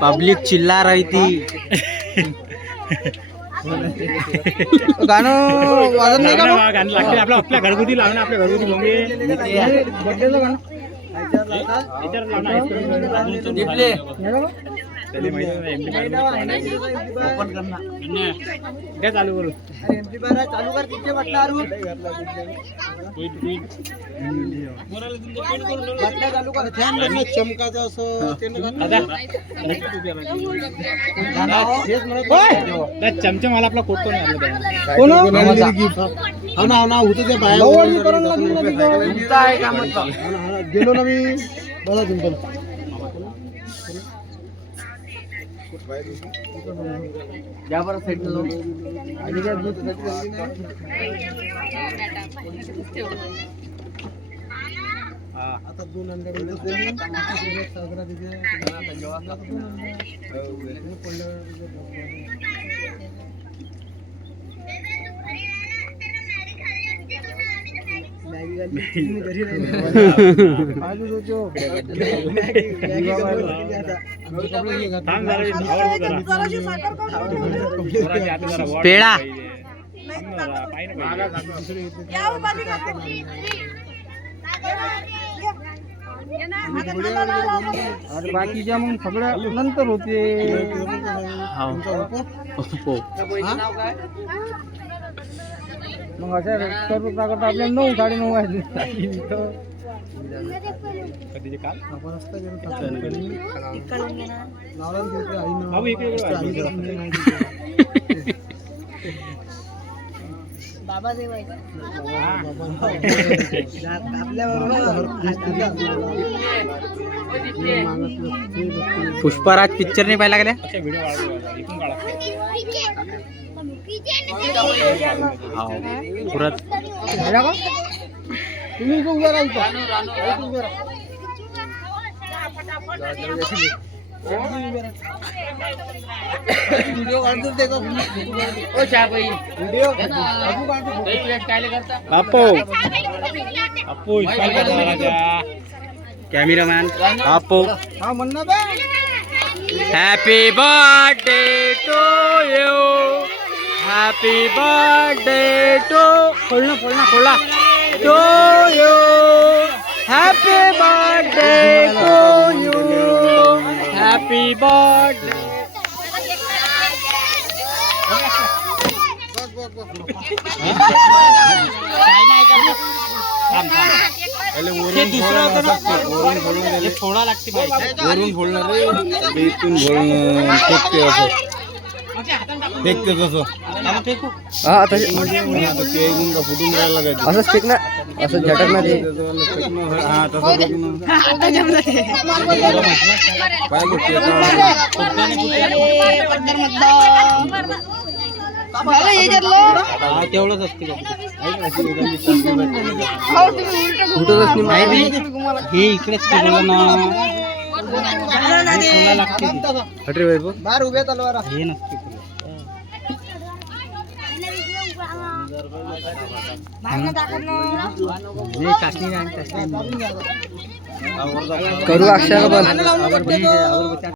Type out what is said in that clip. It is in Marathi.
पब्लिक चिल्ला रही थी. गाणं वाजत नाही का? गाणं लागते आपल्या आपल्या घरगुती लावणं, आपल्या घरगुती भोंगे बड्डेचं गाणं चालू करू चालू कर तिथे बटणार चालू कर चमकाचं असं चमचे मला आपला कोट कोण गेलो ना मी बघा तुमचं या बरं साईड आता 2 अंडे पेढा अरे बाकीच्या मग सगळं नंतर होते. मग अशा सर्व प्रकारचा आपल्या 9 9:30 आहेत. पुष्पराज पिक्चर नाही पाहिला का? पुरत तुम्ही उभं राहायचं कॅमेरामॅन आपो. हा म्हणणं happy birthday to you. Happy birthday to खोलना खोलना खोला to you. Happy birthday to you. Happy birthday. थोडा लागते वरून फोडणार रे, इथून फोडणं फेकते असं फेकते तसं. हा तसे फुटून राहायला लागायचं असंच फेक ना, असं झटक ना ते. हा तसं तेवढंच असते हे इकडेच लागते बार उभे तलवार हे नसते. करू अक्षर